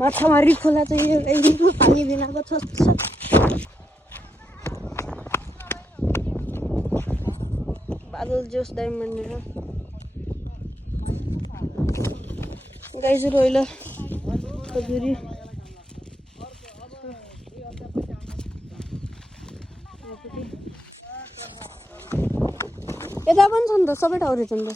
माछामारी खोला चाहिँ यो पानी बिनाको छ बादल जोस डायमंड है गाइस रोइला कजुरी यता पनि छ नि त सबै ठाउँहरु छ नि त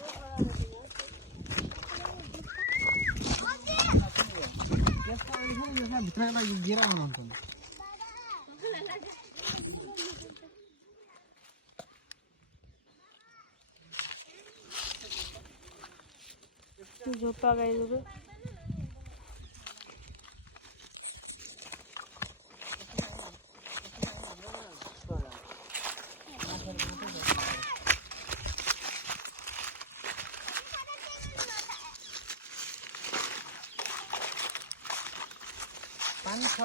झोपा गाइजहरु पानी छ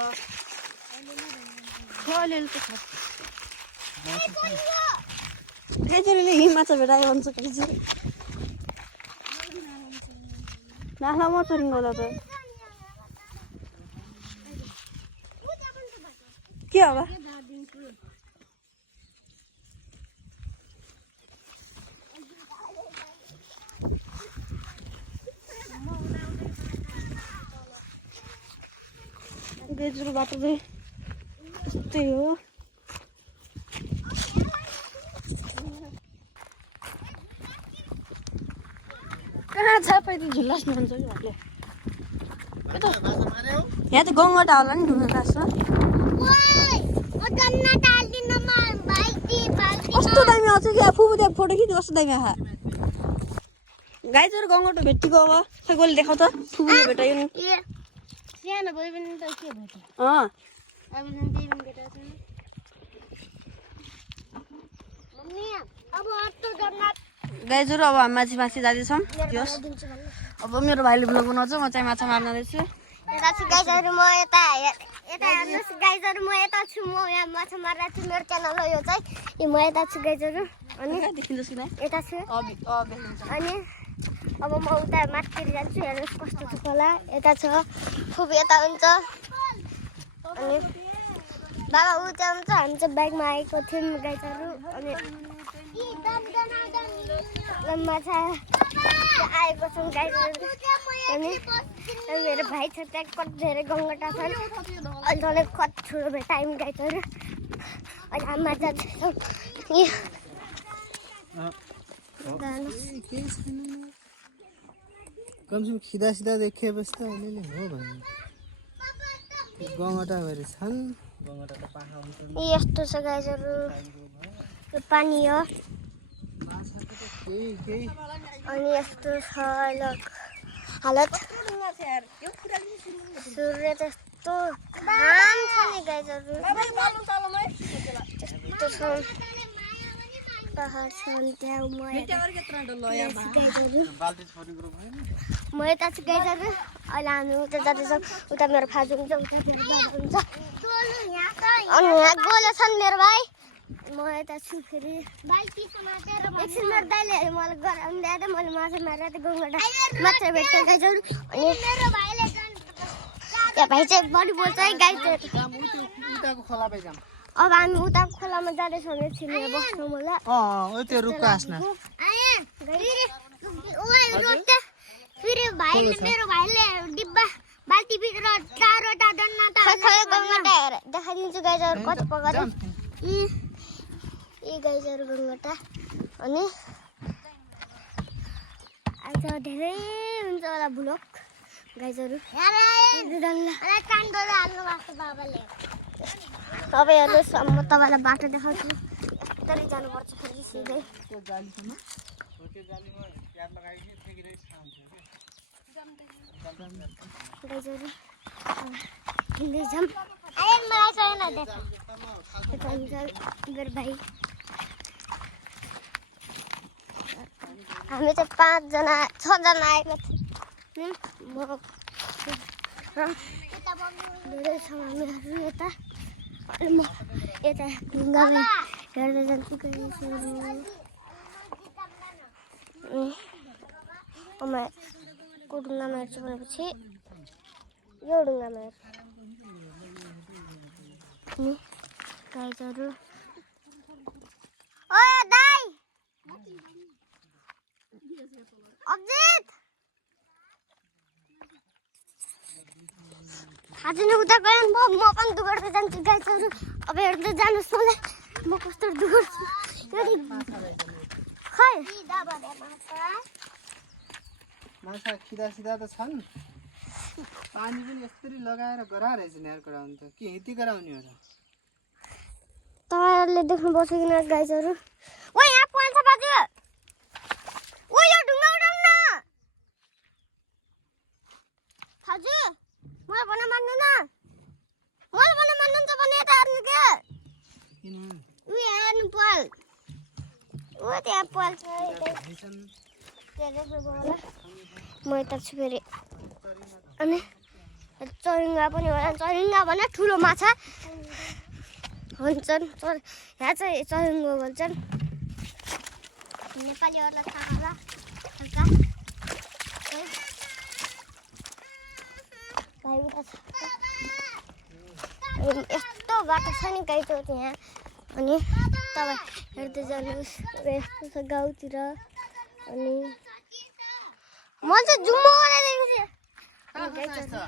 अलिअलि त छ गाइजहरुले हिमाचा भेटाए भन्छ गाइजहरु नाला म चोरिङ होला त के होला गेजुरो बाटो चाहिँ त्यस्तै हो कहाँ छ पैदि झुलास भन्छ किहरूले यहाँ त गङ्गटा होला नि ढुङ्गा राख्छ कस्तो दामी आउँछ कि फुपू त्यहाँ फोटो खिच्नु कस्तो दामी आहा गाइजहरु गङ्गटो भेट्टीको अब खै गोले देखाउ त फुपूले भेटायो नि सानो भयो भने त के भयो त अब त्यही पनि केटा छ मम्मी अब अट्टो जन्नत गाइजहरु अब हामी माछी जाँदैछौँ यस अब मेरो भाइले भ्लग बनाउँछ म चाहिँ माछा मार्न जाँदैछु यता छु गाइजहरु म यता हेर्नुस् गाइजहरु म यता छु म यहाँ माछा मार्न छु मेरो च्यानल हो यो चाहिँ म यता छु गाइजहरु अनि देखिन्छ किन यता छु अनि अब म उता माथितिर जान्छु हेर्नुस् कस्तो छ खोला यता छ खुब यता हुन्छ अनि बाबा उता हुन्छ हामी चाहिँ बाइकमा आएको थियौँ गाइजहरु अनि माछा आएको छौँ गाइजहरु अनि मेरो भाइ छ त्यहाँ कति धेरै गङ्गटा छन् अनि तँलाई कति ठुलो भेटायौँ गाइजहरु अनि हामी माछा छौँ कम से कम खिदा सिधा देखे बस्ता अलिअलि हो भने गङ्गटा भएर छन् गङ्गटा त पाखा हुन्छ यस्तो छ गाइजहरु यो पानी हो अनि यस्तो छ हालत सूर्य त्यस्तो घाम छ नि गाइजहरु त्यस्तो छ पहाड छ त्यहाँ म यता छु गाइजहरु अहिले हामी उता जाँदैछौँ उता मेरो फाजु हुन्छ उता हुन्छ अनि यहाँ गोले छन् मेरो भाइ म यता छु फेरि एकछिन मेरो दाइले मलाई गराउनु दिएर मैले माछा मारेर त्यो गङ्गटा माछा भेट्यो गाइजहरु अनि यहाँ भाइ चाहिँ बढी बोल्छ है गाइजहरु उताको खोला पे जाम अब हामी उताको खोलामा जाँदैछौँ एकछिन यहाँ बस्छौँ होला त्यो रुखको आस्ना फेरि भाइले मेरो भाइले डिब्बा बाल्टीभित्र 4वटा डन्ना त गङ्गटा हेर देखाइदिन्छु गाइजहरु कति पकायो यी गाइजहरु गङ्गटा अनि आज धेरै हुन्छ होला ब्लग गाइजहरु तपाईँ हेर्नुहोस् म तपाईँलाई बाटो देखाउँछु यस्तरी जानुपर्छ फेरि सिधै गाइजहरु हिँड्दै जाऊँ मेरो भाइ हामी चाहिँ 6जना आएको थियौँ म धेरै छ हामीहरू यता अनि म यता ढुङ्गामा हेर्दै जान्छु को ढुङ्गामा हेर्छु भनेपछि यो ढुङ्गामा हेर नि गाईहरू ओए दाइ अब्जित आज नै उता गएँ म पनि दुगर्दै जान्छु गाईहरू अब हेर्दै जानुहोस् मलाई म कस्तो दुगर्छु खै माछा खिदा सिधा त छन् पानी पनि यसरी लगाएर गराएर रहेछ नि यार गराउनु त के हिती गराउने हो र तपाईँहरूले देख्नुपर्छ कि गाईहरू ओ यहाँ पोल्छ बाजु ओ यो ढुङ्गा उठाउनु न हजु मलाई भन्न मान्नु न मलाई भन्न मान्नुहुन्छ भने यता हेर्नु के किन उ हेर्नु पोल ओ त्यहाँ पोल छ म यता छु फेरि अनि चरिङ्गा पनि होला चरिङ्गा भने ठुलो माछा हुन्छन् यहाँ चाहिँ चरिङ्गो भन्छन् नेपालीहरूलाई थाहा होला हल्का यस्तो बाटो छ नि गाईको त्यहाँ अनि तपाईँ हेर्दै जानुहोस् यस्तो छ गाउँतिर अनि म चाहिँ जुम्मो बनाइदिएको छु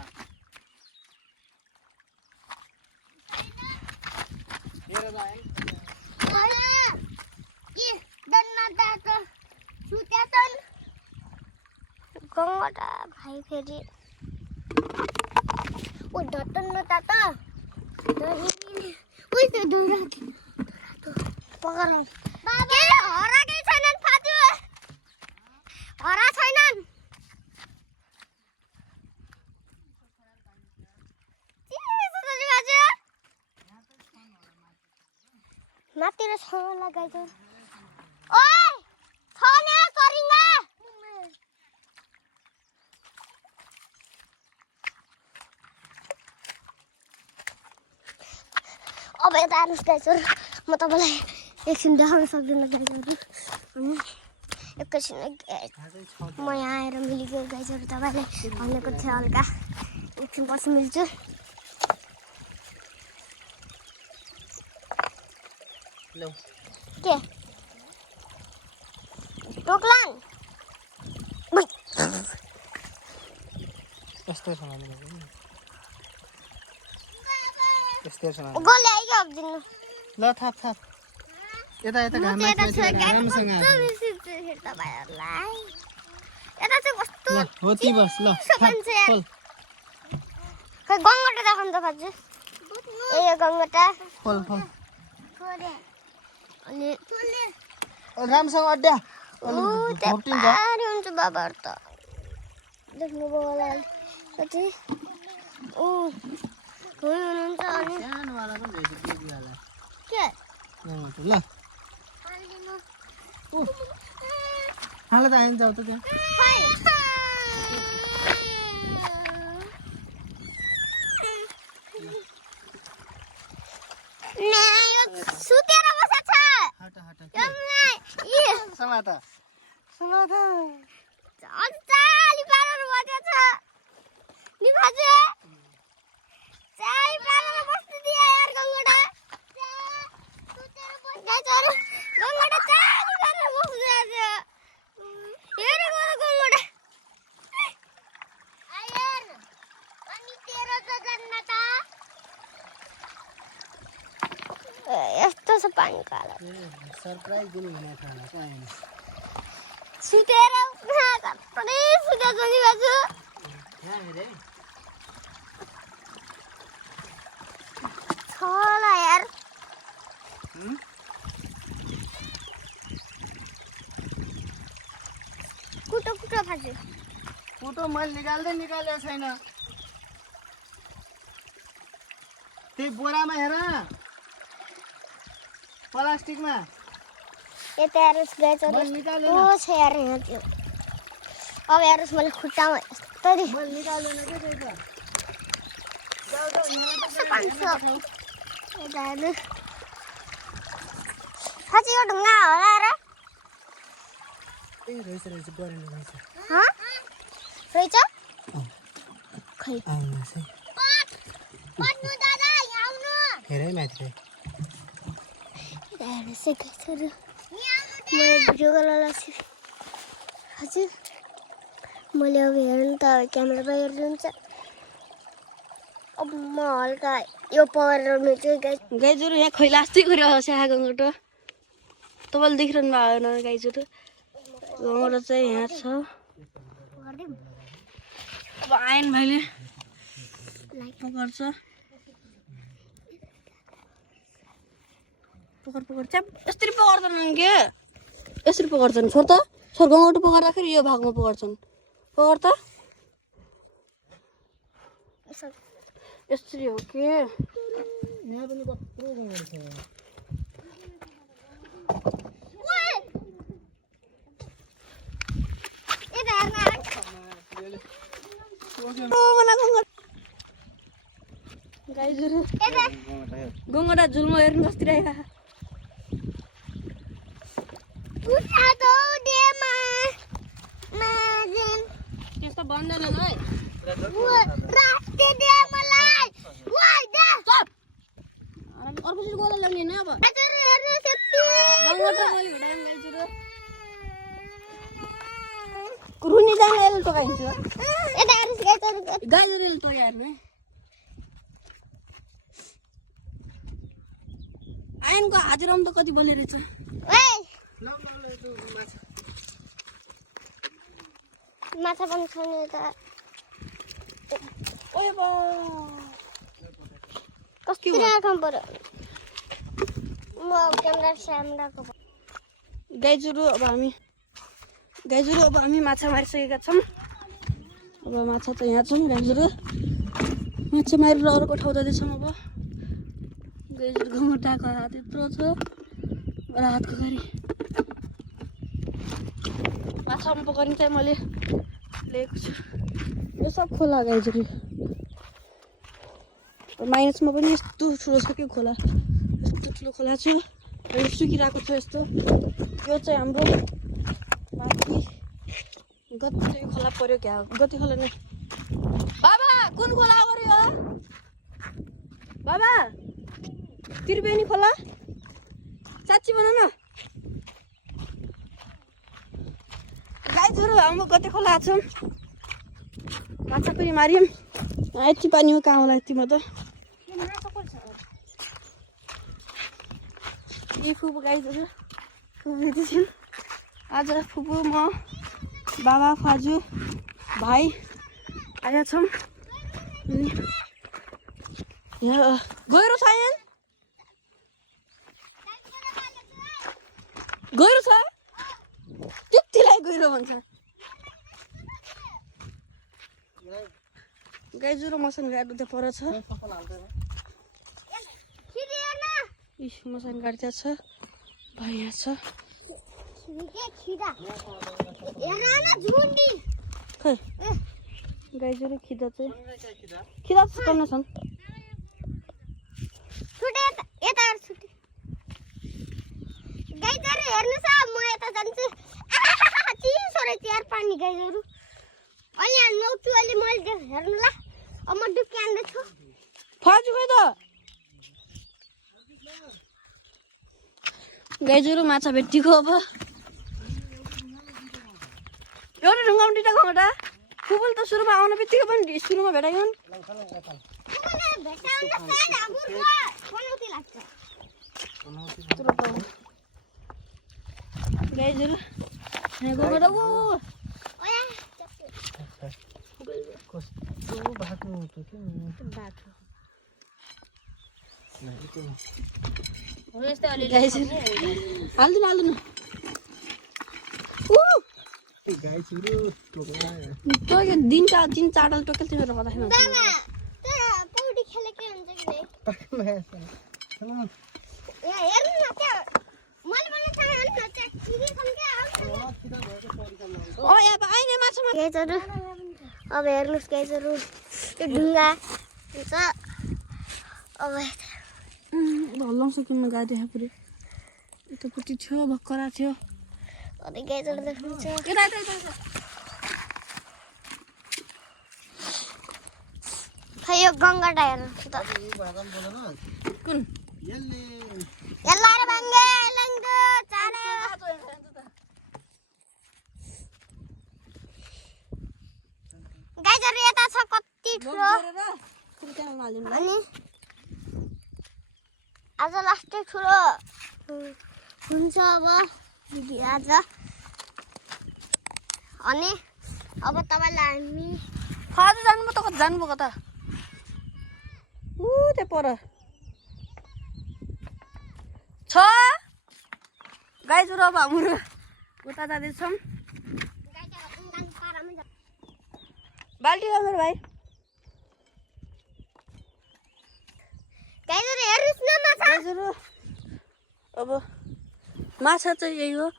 गङ्गटा भाइ फेरि ओ ढटन न ताता उही त दौरा पकड बाबा हराकै छैनन् फाजु हरा छैनन् मातिर छ लगाइछ ओइ छ नि चरिङ्गा अब यता आउनुहोस् गाईहरू म तपाईँलाई एकछिन देखाउन सक्दिनँ गाईहरू अनि एकैछिन म यहाँ आएर मिलिगयो गाईहरू तपाईँले भनेको थियो हल्का एकछिन पछि मिल्छु के टोक्लान यस्तै छ भने यस्तै छ गोले आइयो अब्दिनु ल थाप थाप यता यता घाममा राम्रोसँग तपाईहरुलाई यता चाहिँ कस्तो होती बस ल खोल खै गङ्गटा देखाउनु त भाजु ए यो गङ्गटा खोल खोल अनि राम्रोसँग अड्या त्यहाँ हुन्छ बाबाहरु त देख्नुभयो होला कति हुनुहुन्छ अनि सानोवाला पनि रहेछ बेबीवाला के ल हाल त आइन जाऊ त त्यहाँ सुतेर बसेछ हट हट समाता समाता चाली पारेर बसेछ नि भाजे चाली पारेर बस्नु दिए यार गङ्गटा सुतेर बसेछ गङ्गटा चाली पारेर बस्दैछ हेर गङ्गटा आयर अनि तेरो त जन्नत यस्तो छ पानी काला सरप्राइज दिनु भनेको थाहा पाएन सुतेर कत्रै सुतेछ नि बाजु यहाँ हेरे छोला यार कुटो कुटो भाजु फोटो मैले निकालेको छैन त्यही बोरामा हेर प्लास्टिकमा यता हेर्नुहोस् गाइस ओ छ यार यहाँ त्यो अब हेर्नुहोस् मैले खुट्टामा यस्तरी मैले निकाल्दैन के त्यही त यता हेर्नु साँच्चै यो ढुङ्गा होला र ए रहेछ रहेछ गरेन रहेछ रहेछ खै आउनु चाहिँ पट्नु दादा यहाँ आउनु हेरै माथि हेर्नुहोस् है गाइजहरू मैले भिडियो गर्नलाई हजुर मैले अब हेर्नु त क्यामेरा बाहिर हुन्छ अब म हल्का यो परेर चाहिँ गाईजहरू यहाँ खैला अस्ति गऱ्यो स्याहा गङ्गटो तपाईँले देखिरहनु भएको होइन गाईजहरू गङ्गटो चाहिँ यहाँ छ अब आएन भाइले पकड्छ पकड च्याप यसरी पकड्छन् के यसरी पकड्छन् छोड त छोड गङ्गटो पकड्दाखेरि यो भागमा पकड्छन् पकड त यसरी हो के यहाँ पनि कत्रो गङ्गटो छ गाईजहरू गङ्गटा झुलमा हेर्नु बस्तिरहेका त्यस्तो भन्दैन है अर्कोचोटि गोला लाग्ने होइन अब रुनी जान यसले टोकाइन्छ गाईजहरू यसले टोकाइहाल्नु है आयनको हाजिरामा त कति बोलिरहेछ माछा पनि छ नि त कस्तो राख्नु पर्यो म क्यामेरा स्यामराको गाईजहरू अब हामी माछा मारिसकेका छौँ अब माछा त यहाँ छौँ गाईजहरू माछा मारेर अर्को ठाउँ जाँदैछौँ अब गाईजहरू गङ्गटाको हात यत्रो छ हातको गरी माछा पकड्ने चाहिँ मैले लिएको छु यो सब खोला गाईजहरू माइनसमा पनि यस्तो ठुलो छ कि खोला यस्तो ठुलो खोला छ र यो सुकिरहेको छ यस्तो यो चाहिँ हाम्रो माथि गति खोला पर्यो क्या गति खोला नै बाबा कुन खोला पर्यो बाबा त्रिवेणी खोला साँच्ची भन न गाईजहरू हाम्रो गते खोला छौँ माछा पनि मार्यौँ यति पानी हो कहाँ होला यति म त यही फुपू गाईजहरू फुपूछौँ आज फुपू म बाबा फाजु भाइ आएका छौँ यहाँ गहिरो छ यहाँ गहिरो छ त्यतिलाई गहिरो भन्छ गाईजहरू मसँग गाडी त पर छ मसँग गाडी त्यहाँ छ भाइ यहाँ छ खै गाईजहरू खिदा चाहिँ खिदा कम छन् गाईजहरू हेर्नुहोस् म यता जान्छु चिसो रहेछ यार पानी गाईजहरू अहिले नुहाउँछु अहिले मैले हेर्नु ल अब म डुब्की हान्दैछु फाजु खै त गाईजहरू माछा भेटिएको अब एउटा ढुङ्गा उल्टा गङ्गटा फुपुल त सुरुमा आउन बित्तिकै पनि सुरुमा भेटाइयो गाईजहरू गङ्गटा कस्तो बाटो हुन्छ कि हाल्दिनु दिन चाडल टोकेल तिमीहरू भन्दाखेरि पौडी खेलेकै हुन्छ कि अब हेर्नुहोस् गाईजहरू त्यो ढुङ्गा हुन्छ अब हल्लाउँछ किन गाडी यहाँ पुरै यतापट्टि थियो भर्खरा थियो गाईजहरू देख्नुहुन्छ गङ्गटा हेर्नु त कुन ಎಲ್ಲಾರು ಬಂಗೆ ಲಂಗು ಚಾನೆ गाइस अरु यता छ कति ठुलो अनि आज लास्ट ठुलो हुन्छ अब दिदी आज अनि अब तपाईलाई हामी फाज जानु त कता जानु कता त्यो पर छ गाइस अब हाम्रो उता जाँदैछौँ बाल्टी ला मेरो भाइ गाइजहरु हेर्नुस् न माछा गाइजहरु अब माछा चाहिँ यही हो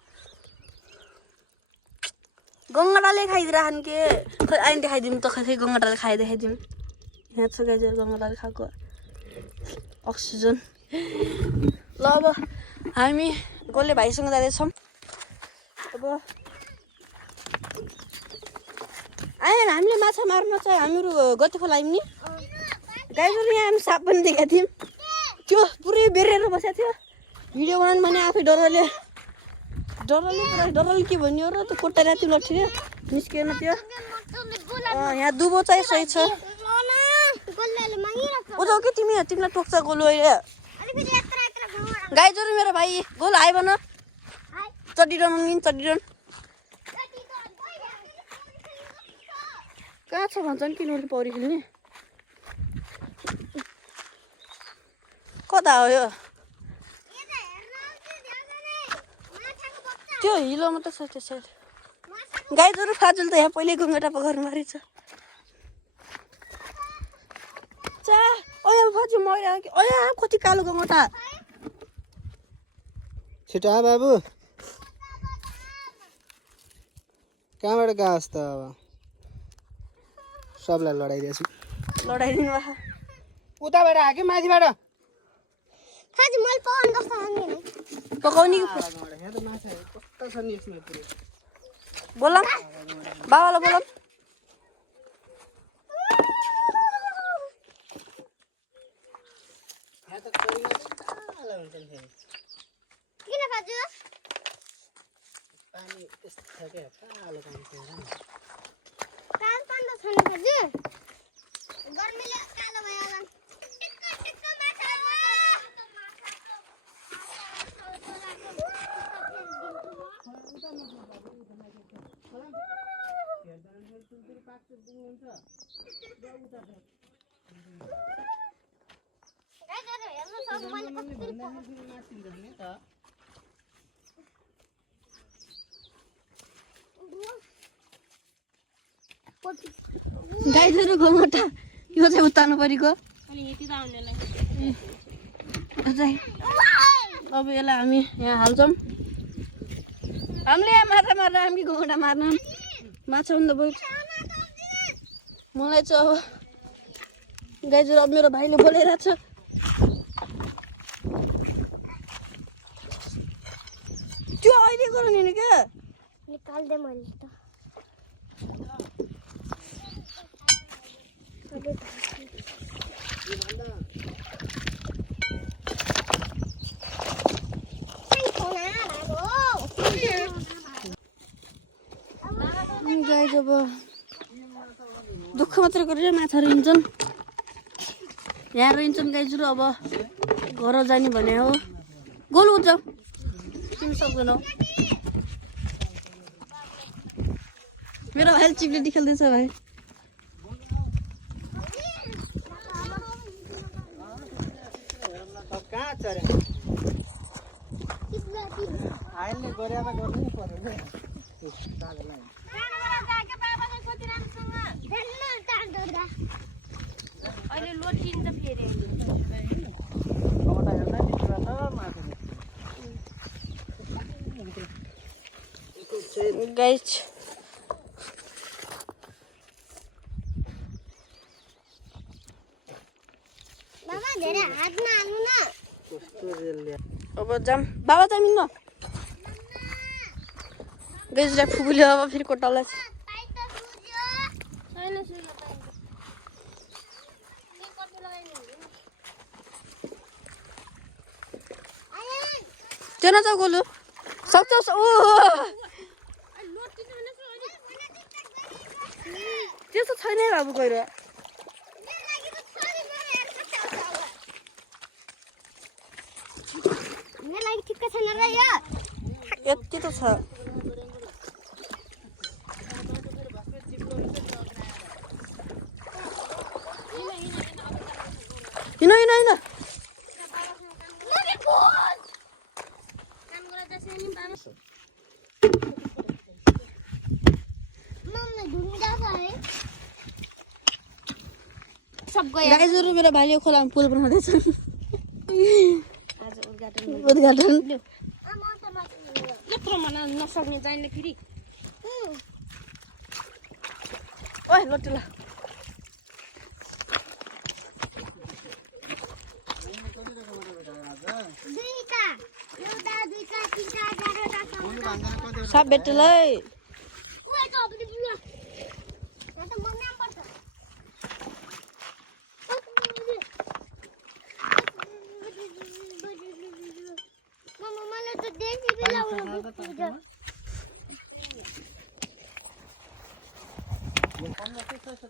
गङ्गटाले खाइदिरहन् के खै आइन देखाइदिउँ त खै गङ्गटाले देखाइदिउँ यहाँ छ गाइजहरु गङ्गटाले खाएको अक्सिजन ल अब हामी गोले भाइसँग जाँदैछौँ अब आएन हामीले माछा मार्न चाहिँ हामीहरू गति खोला आयौँ नि गाइजहरु यहाँ हामी साप पनि देखेका थियौँ त्यो पुरै बेरेर बसेको थियो भिडियो बनाउनु भने आफै डरले के भन्यो र त्यो कोट्टा राति लट्ठियो निस्किएन त्यो यहाँ दुबो चाहिँ सही छ उजाउ के तिमीलाई टोक्छ गोलु अहिले गाइजहरु मेरो भाइ गोल आयो भन चड्डिरहनु कहाँ छ भन्छन् किन पौडी खेल्ने कता हो यो त्यो हिलो मात्र छ त्यो साइड गाइजहरु फाजुल त यहाँ पहिले गङ्गटा पकर्नु मारी छ चा ओया फाजु मर्या ओया कति कालो गङ्गटा छिटो आ बाबु कहाँबाट गएस् त अब सबलाई लडाइदिनु भा उताबाट आके माथिबाट खाज मैले पकाउनु कस्तो खाने पकाउने यहाँ त माछा कस्तो छ नि यसमा पुरै बोलम बाबालाई बोलम यहाँ त करिमा काला हुन्छन् फेरि किन खाजु पानी यस्तो छ क्या कालो पानी छ काल पानी त छैन खाजु गर्मीले कालो भयो होला टिक्क माछा गाइजहरु गङ्गटा यो चाहिँ उतार्नु परेको अब यसलाई हामी यहाँ हाल्छौँ हामीले यहाँ माछा मार्दा हामी गङ्गटा मार्न माछा भन्दा बहुत मलाई चाहिँ अब गाइजहरु अब मेरो भाइले बोलाइरहेको छ त्यो अहिले गरौँ नि क्या निकाल्दै मैले त गाइज अब दुःख मात्रै गरेर माछा रहन्छन् यहाँ रहन्छन् गाइजहरु अब घर जाने भने हो गोल उठ्छ तिमी सक्दैनौ मेरो भाइले चिप्लेटी खेल्दैछ भाइ कहाँ चरे आइले गोरेमा गर्नु नि पर्यो नि अहिले लोटिन्छ फेरि गाइज बाबा धेरै हातमा हाल्नु न अब जाम बाबा जामिन न गाइजलाई फुफुले अब फेरि कोटालाई त्यो नजाऊ गोलु सक्छौँ ओ त्यस्तो छैन है बाबु गएर मेरो लागि ठिक्क छैन र यो यति त छ हिँड हिँड हिँड गाइजहरू मेरो भाइले खोलामा पुल बनाउँदैछन् उद्घाटन यत्रो मन नसक्ने चाहिने फेरि ओइ लोटुला दुईटा एउटा दुईटा तीनटा चारवटा सब बेटुलै ओए त अब बुला यहाँ त मन नाम पर्छ मम्मा मलाई त देसी बिलाउनु पर्छ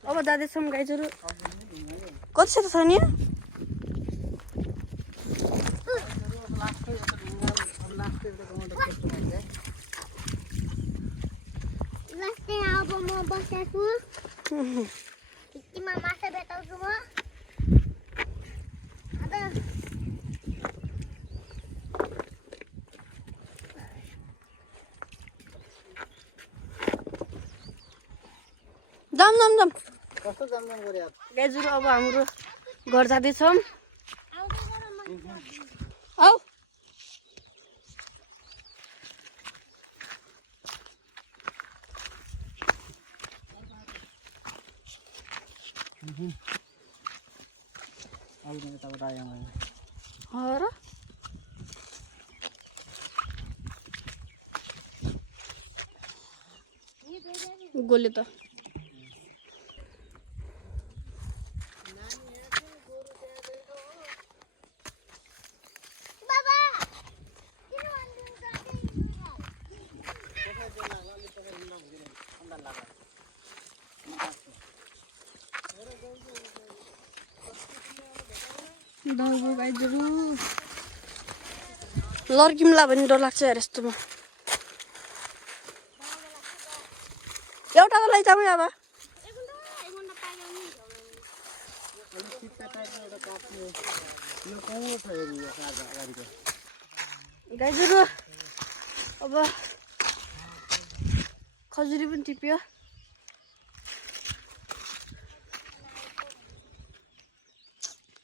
अब जाँदैछौँ गाइजहरू कति सेतो छ नि लास्टै अब म बसेको भित्तीमा माछा भेटाउँछु म जाम जाम जाम कस्तो जमजम गरे गाइजहरू अब हाम्रो घर जाँदैछौँ आऊ र गोले त बाबा गाइजहरू लड्किम्ला भने डर लाग्छ यार यस्तोमा एउटा त लैजाउँ है अब गाइजहरू अब खजुरी पनि टिप्यो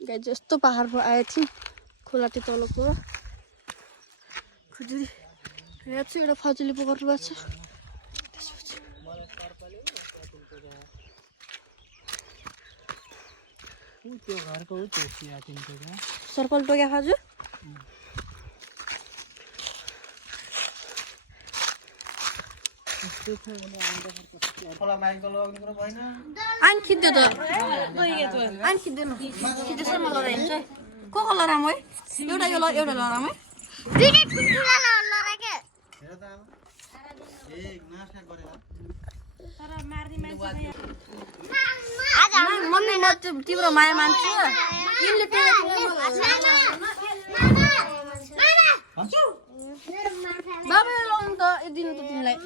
गाइज यस्तो पहाडमा आएको थियौँ खोलाटी तलको खजुरी यहाँ चाहिँ एउटा फजुली पकड्नु भएको छ त्यसपछि त्यो घरको हो त्यो सिया तिनको सर्कल टोक्या खाजु खोला माइकल लग्ने कुरा भएन आइन खिच्दै त आइन खिच्दैन खिच्दैसम्म लगाइन्छ को लराम है एउटा यो एउटा लराम है दुईटा ठुल्ठुला लराके हेर त आमा ए नासा गरेर आज मम्मी म तिम्रो माया मान्छु यिनले बाबा लगाउनु त दिनु त तिमीलाई